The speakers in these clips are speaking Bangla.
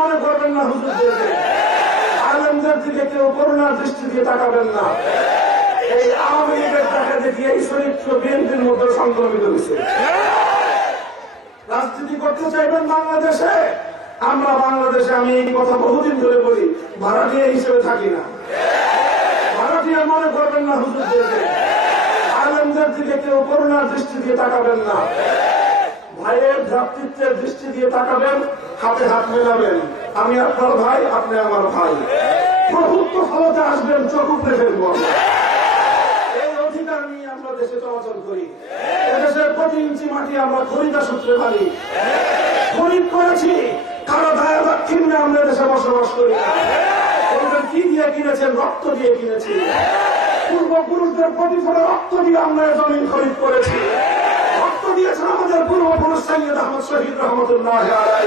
মনে করবেন না আলেমদের দিকে কেউ করুণার দৃষ্টি দিয়ে তাকাবেন না। এই আওয়ামী লীগের দেখা দেখি এই চরিত্র বিএনপির মধ্যে সংক্রমিত হয়েছে। রাজনীতি করতে চাইবেন বাংলাদেশে? আমরা বাংলাদেশে, আমি এই কথা বহুদিন ধরে বলি ভাড়াটিয়া হিসেবে থাকি না। ভাড়াটিয়া মনে করবেন না হুজুরদেরকে আলেমদের দিকে কেউ করুণার দৃষ্টি দিয়ে তাকাবেন না। ভাইয়ের ভ্রাতৃত্বের দৃষ্টি দিয়ে তাকাবেন। হাতে হাত মেলাবেন। আমি আপনার ভাই, আপনি আমার ভাই। প্রভুত্ব ফলতে আসবেন, চোখ উপরে ফেলব এই অধিকার নিয়ে আমরা দেশে চলাচল করি। এদেশের প্রতি ইঞ্চি মাটি আমরা খরিদা সূত্রে পারি খরিদ করেছি, কারও দায় দাক্ষিণ্যে আমরা দেশে বসবাস করি। কি দিয়ে কিনেছেন? রক্ত দিয়ে কিনেছি। পূর্বপুরুষদের প্রতিফলে রক্ত দিয়ে আমরা জমিন খরিদ করেছি। রক্ত দিয়েছেন আমাদের পূর্বপুরুষ সৈয়দ আহমদ শহীদ রহমতুল্লাহ আলাই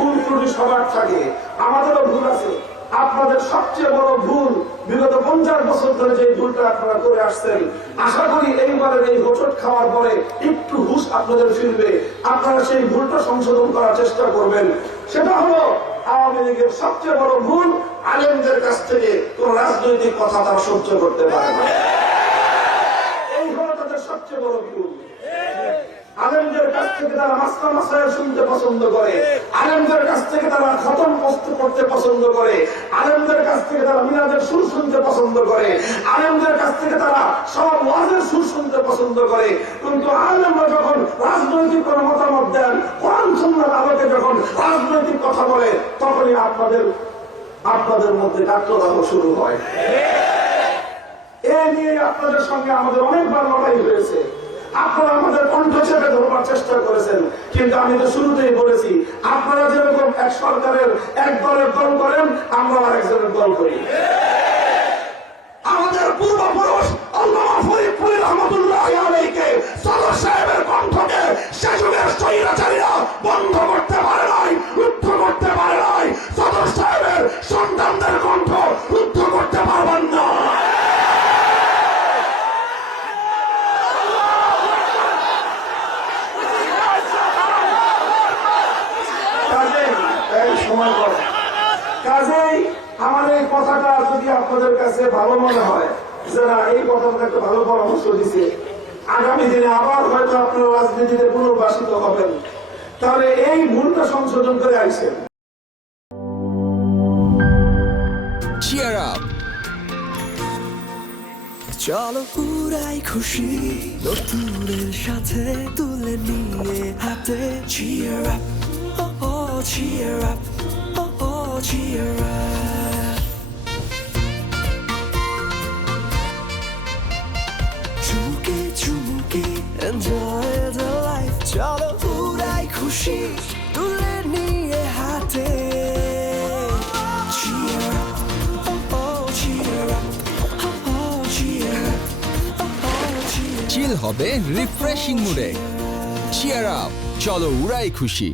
ভুল ত্রুটি সবার থাকে। আমাদেরও ভুল আছে। আপনাদের সবচেয়ে বড় ভুল বিগত পঞ্চাশ বছর ধরে যে ভুলটা আপনারা করে আসছেন, আশা করি এইবারের এই হোচট খাওয়ার পরে একটু হুশ আপনাদের ফিরবে। আপনারা সেই ভুলটা সংশোধন করার চেষ্টা করবেন। সেটা হলো আওয়ামী লীগের সবচেয়ে বড় ভুল আলেমদের কাছ থেকে কোন রাজনৈতিক কথা তারা সহ্য করতে পারে না। এই হলো তাদের সবচেয়ে বড় ভুল আলেমদের কাছ থেকে তারা মাস্তা মাসায় শুনতে পছন্দ করে। আলেমদের কাছ থেকে তারা খতম পোস্ত করতে পছন্দ করে। আলেমদের কাছ থেকে তারা মিলাদের সুর শুনতে পছন্দ করে। আলেমদের কাছ থেকে তারা সব ওয়াজের সুর শুনতে পছন্দ করে। কিন্তু আলেমরা যখন রাজনৈতিক কোন মতামত দেন, কোরআন সুন্নার আলোকে যখন রাজনৈতিক কথা বলে, তখনই আপনাদের আপনাদের মধ্যে ডাক্তারাহ শুরু হয়। এ নিয়ে আপনাদের সঙ্গে আমাদের অনেকবার লড়াই হয়েছে। আপনারা আমাদের কণ্ঠ চেপে ধরবার চেষ্টা করেছেন। কিন্তু আমি তো শুরুতেই বলেছি, আপনারা যেরকম এক সরকারের এক দল করেন আমরা আরেকজনের দল করি। আমাদের পূর্বপুরুষ সময় কর। কাজেই আমার এই কথাটা যদি আপনাদের কাছে ভালো মনে হয় যে না এই কথাটা একটা ভালো পরামর্শ দিছে আগামী দিনে আবার হয়তো আপনারা রাজনীতিতে পুনর্বাসিত হবেন। তাহলে এই ভুলটা সংশোধন করে Cheer up! চলো পুরাই খুশি নতুনের সাথে তুলে নিয়ে হাতে cheer up! Oh oh cheer up oh oh cheer up চুমুকে চুমুকে enjoy the life চলো পুরাই খুশি তুলে নিয়ে হাতে cheer up oh oh oh oh oh oh হবে রিফ্রেশিং মুডে চিয়ার আপ চলো উড়াই খুশি